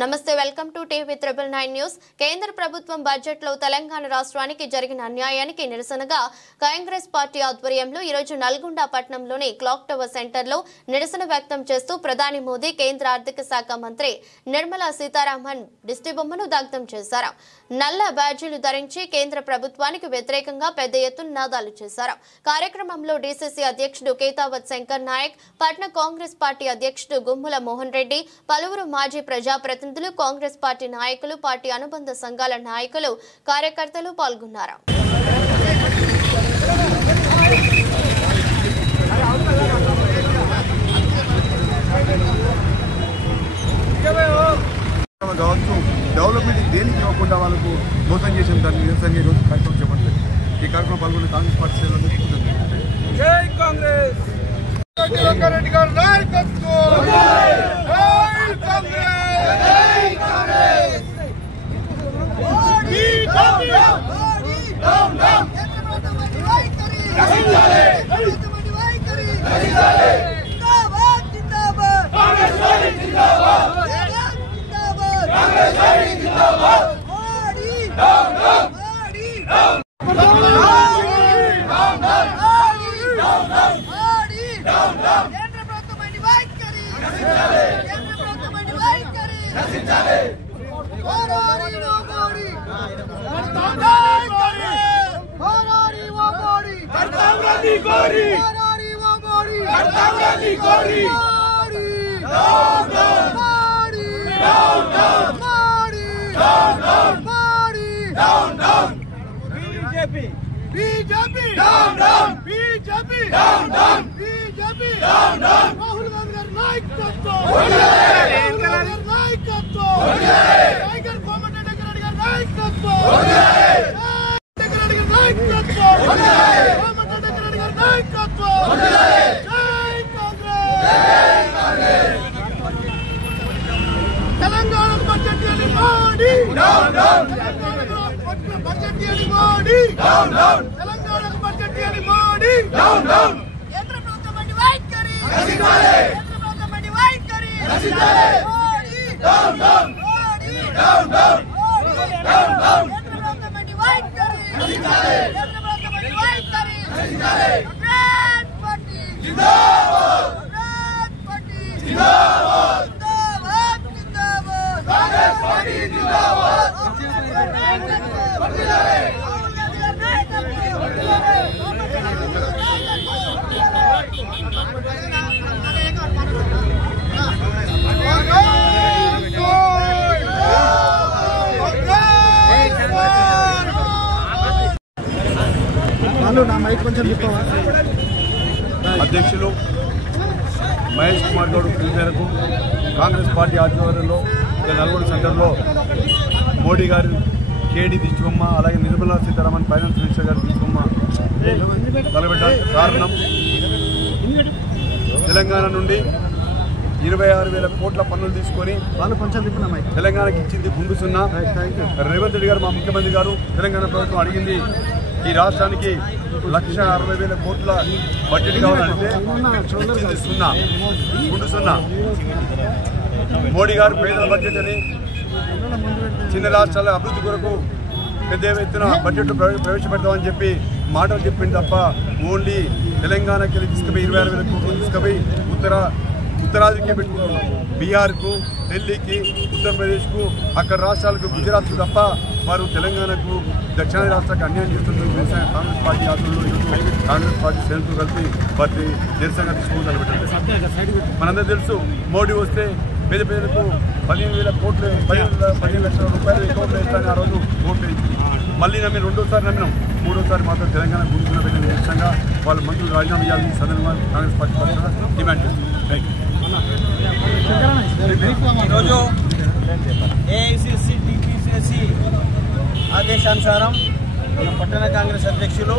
నమస్తే welcome to TV 999 news. కేంద్ర ప్రభుత్వం బడ్జెట్ లో తెలంగాణ రాష్ట్రానికి జరిగిన అన్యాయానికి నిరసనగా కాంగ్రెస్ పార్టీ ఆధ్వర్యంలో ఈ రోజు నల్గొండ పట్టణంలోని క్లాక్ టవర్ సెంటర్ లో నిరసన వ్యక్తం చేస్తూ ప్రధాని మోదీ, కేంద్ర ఆర్థిక శాఖ మంత్రి నిర్మలా సీతారామన్ దిష్టి బొమ్మను దగ్ధం చేశారు. నల్ల బ్యాడ్జీలు ధరించి కేంద్ర ప్రభుత్వానికి వ్యతిరేకంగా పెద్ద ఎత్తున నినాదాలు చేశారు. కార్యక్రమంలో డీసీసీ అధ్యక్షుడు కేతావత్ శంకర్ నాయక్, పట్న కాంగ్రెస్ పార్టీ అధ్యక్షుడు గుమ్మల మోహన్ రెడ్డి, పలువురు మాజీ ప్రజాప్రతినిధులు, కాంగ్రెస్ పార్టీ నాయకులు, పార్టీ అనుబంధ సంఘాల నాయకులు, కార్యకర్తలు పాల్గొన్నారు. డెవలప్మెంట్ దేనికి ఇవ్వకుండా వాళ్ళకు మోసం చేసిన దాన్ని నిరసనగా ఈరోజు కార్యక్రమం చెప్పట్లేదు. ఈ కార్యక్రమం పాల్గొన్న కాంగ్రెస్ పార్టీ జై కాంగ్రెస్. రెడ్డి గారి నాయకత్వం, జై కాంగ్రెస్, జై కాంగ్రెస్. అధ్యక్షులు మహేష్ కుమార్ గౌడ్ పిలుపు మేరకు కాంగ్రెస్ పార్టీ ఆధ్వర్యంలో నల్గొండ సెంటర్లో మోడీ గారి కేడీ దిష్టిబొమ్మ, అలాగే నిర్మలా సీతారామన్ ఫైనాన్స్ మినిస్టర్ గారి దిష్టిబొమ్మ తలబెట్టారు. కారణం, తెలంగాణ నుండి 26,000 కోట్ల పన్నులు తీసుకొని తెలంగాణకి ఇచ్చింది గుండు సున్నా. రేవంత్ రెడ్డి గారు, మా ముఖ్యమంత్రి గారు, తెలంగాణ ప్రభుత్వం అడిగింది ఈ రాష్ట్రానికి 1,60,000 కోట్ల బడ్జెట్ కావాలంటే ఇచ్చింది సున్నా, గుండు సున్నా. మోడీ గారు పేదల బడ్జెట్ అని చిన్న రాష్ట్రాల అభివృద్ధి కొరకు పెద్ద ఎత్తున బడ్జెట్ ప్రవేశపెడతామని చెప్పి మాటలు చెప్పింది తప్ప ఓన్లీ తెలంగాణకి తీసుకుపోయి 26,000 కోట్లు తీసుకుపోయి ఉత్తరాదికే పెట్టుకున్నాం. బీహార్కు, ఢిల్లీకి, ఉత్తరప్రదేశ్కు, అక్కడ రాష్ట్రాలకు, గుజరాత్కు తప్ప వారు తెలంగాణకు, దక్షిణాది రాష్ట్రాలకు అన్యాయం చేస్తున్న కాంగ్రెస్ పార్టీ ఆధ్వర్యంలో ఈరోజు కాంగ్రెస్ పార్టీ శ్రేణులతో కలిపి వారి నిరసనగా తీసుకోవడం పెట్టండి. మనందరూ తెలుసు, మోడీ వస్తే పేద ప్రజలకు 15,000 కోట్లు, 15 లక్షల రూపాయలు అకౌంట్లో వేస్తారని ఆ రోజు ఓట్లు వేసి మళ్ళీ రెండోసారి నమ్మినాం. మూడోసారి మాత్రం తెలంగాణ గుంటున్న పెట్టిన నిరసనగా వాళ్ళ మంత్రులు రాజీనామా చేయాలని సదనంగా కాంగ్రెస్ పార్టీ పక్షాన డిమాండ్ చేస్తుంది. ఈరోజు ఏఐసిసి టీపీసీసీ ఆదేశానుసారం మన పట్టణ కాంగ్రెస్ అధ్యక్షులు,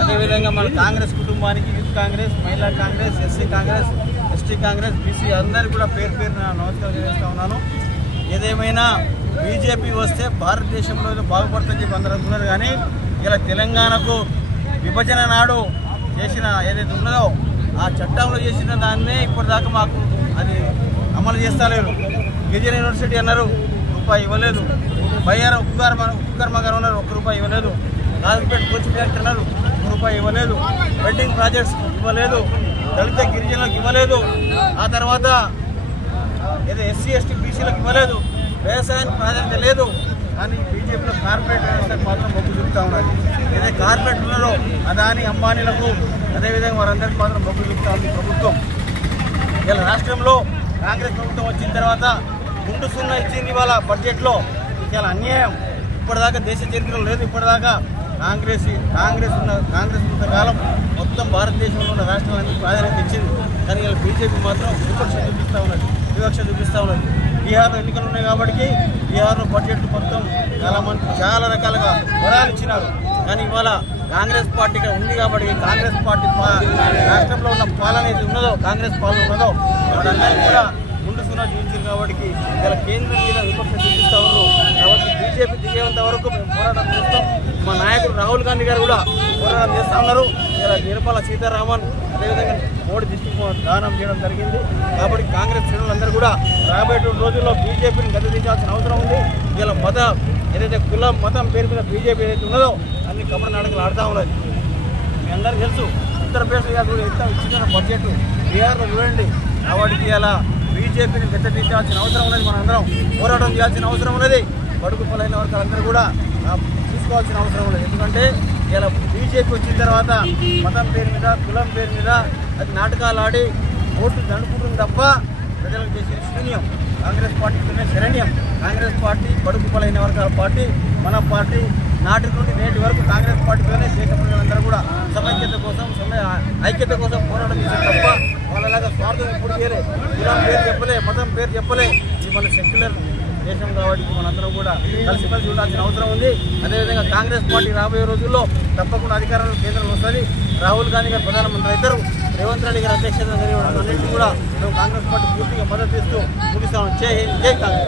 అదేవిధంగా మన కాంగ్రెస్ కుటుంబానికి యూత్ కాంగ్రెస్, మహిళా Congress, SC Congress, ST Congress, BC అందరికీ కూడా పేరు పేరున నమస్కారం చేస్తూ ఉన్నాను. ఏదేమైనా బీజేపీ వస్తే భారతదేశంలో బాగుపడుతుందని చెప్పి అందరూ అనుకున్నారు. కానీ ఇలా తెలంగాణకు విభజన నాడు చేసిన ఏదైతే ఉన్నదో ఆ చట్టంలో చేసిన దాన్నే ఇప్పటిదాకా మాకు అది అమలు చేస్తలేరు. గిరిజన యూనివర్సిటీ అన్నారు, రూపాయి ఇవ్వలేదు. బయ్యార ఉక్కు కర్మాగారం ఉన్నారు, ₹1 ఇవ్వలేదు. నాగపేట కోచింగ్ ఫ్యాక్టరీ అన్నారు, ₹1 ఇవ్వలేదు. వెడ్డింగ్ ప్రాజెక్ట్స్ ఇవ్వలేదు. దళిత గిరిజనులకు ఇవ్వలేదు. ఆ తర్వాత ఏదో ఎస్సీ ఎస్టీ బీసీలకు ఇవ్వలేదు. వ్యవసాయానికి ప్రాధాన్యత లేదు. కానీ బీజేపీలో కార్పొరేట్ వ్యవస్థకు మాత్రం మొగ్గు చూపుతా ఉన్నది. ఏదైతే కార్పొరేట్ ఉన్నారో అదాని అంబానీలకు అదేవిధంగా వారందరికీ మాత్రం మొగ్గు చూపుతా ఉంది ప్రభుత్వం. ఇలా రాష్ట్రంలో కాంగ్రెస్ ప్రభుత్వం వచ్చిన తర్వాత గుండు సున్నా ఇచ్చింది ఇవాళ బడ్జెట్లో. చాలా అన్యాయం. ఇప్పటిదాకా దేశ చరిత్రలో లేదు. ఇప్పటిదాకా కాంగ్రెస్ కాలం మొత్తం భారతదేశంలో ఉన్న రాష్ట్రాలన్నీ ప్రాధాన్యత ఇచ్చింది. కానీ ఇలా బీజేపీ మాత్రం వివక్ష చూపిస్తూ ఉన్నది. బీహార్లో ఎన్నికలు ఉన్నాయి కాబట్టి బీహార్లో బడ్జెట్ మొత్తం చాలా రకాలుగా వరాలు ఇచ్చినారు. కానీ ఇవాళ కాంగ్రెస్ పార్టీగా ఉంది కాబట్టి కాంగ్రెస్ పార్టీ రాష్ట్రంలో ఉన్న పాలన ఏది ఉన్నదో కాంగ్రెస్ పాలన ఉన్నదో వాళ్ళందరినీ కూడా గుండు సున్నా చూపించారు. కాబట్టి ఇలా కేంద్రం మీద విపక్ష చూపిస్తూ ఉన్నారు. కాబట్టి బీజేపీ దిగేంత వరకు మేము పోరాటం చేస్తాం. మా నాయకుడు రాహుల్ గాంధీ గారు కూడా పోరాటం చేస్తూ ఉన్నారు. ఇలా నిర్మలా సీతారామన్ అదేవిధంగా మోడీ దృష్టికి దానం చేయడం జరిగింది. కాబట్టి కాంగ్రెస్ శ్రేణులందరూ కూడా రాబోయే రోజుల్లో బీజేపీని గద్దెదించాల్సిన అవసరం ఉంది. ఇలా ఏదైతే కులం మతం పేరు మీద బీజేపీ ఏదైతే ఉన్నదో అన్ని కబడ్డీ నాటకాలు ఆడుతూ ఉన్నది. మీ అందరికీ తెలుసు. ఉత్తరప్రదేశ్ కూడా ఎంత ఇచ్చిన బడ్జెట్ బీహార్లో చూడండి. కాబట్టి ఇలా బీజేపీని గద్దెదించాల్సిన అవసరం ఉన్నది. మనందరం పోరాటం చేయాల్సిన అవసరం ఉన్నది. బడుగు బలైన వర్గాలందరూ కూడా చూసుకోవాల్సిన అవసరం ఉన్నది. ఎందుకంటే ఇలా బీజేపీ వచ్చిన తర్వాత మతం పేరు మీద కులం పేరు మీద అది నాటకాలు ఆడి ఓట్లు దండుకుంటుంది తప్ప ప్రజలకు చేసిన శూన్యం. కాంగ్రెస్ పార్టీతోనే శరణ్యం. కాంగ్రెస్ పార్టీ బడుగు బలైన వర్గాల పార్టీ, మన పార్టీ. నాటి నుండి నేటి వరకు కాంగ్రెస్ పార్టీతోనే దేశ ప్రజలందరూ కూడా ఐక్యత కోసం పోరాటం చేశారు తప్ప వాళ్ళలాగా స్వార్థం ఎప్పుడు చేయలే. కులం పేరు చెప్పలే, మతం పేరు చెప్పలే. ఇది మన సెక్యులర్ దేశం కాబట్టి మనందరం కూడా కలిసిమెలిసి ఉండాల్సిన అవసరం ఉంది. అదేవిధంగా కాంగ్రెస్ పార్టీ రాబోయే రోజుల్లో తప్పకుండా అధికారంలో కేంద్రంలో వస్తుంది. రాహుల్ గాంధీ గారు ప్రధానమంత్రి అవుతారు. రేవంత్ రెడ్డి గారి అధ్యక్షతన జరిగే అన్నింటినీ కూడా మేము కాంగ్రెస్ పార్టీ పూర్తిగా మద్దతు ఇస్తూ ముగిస్తామని జై కాంగ్రెస్.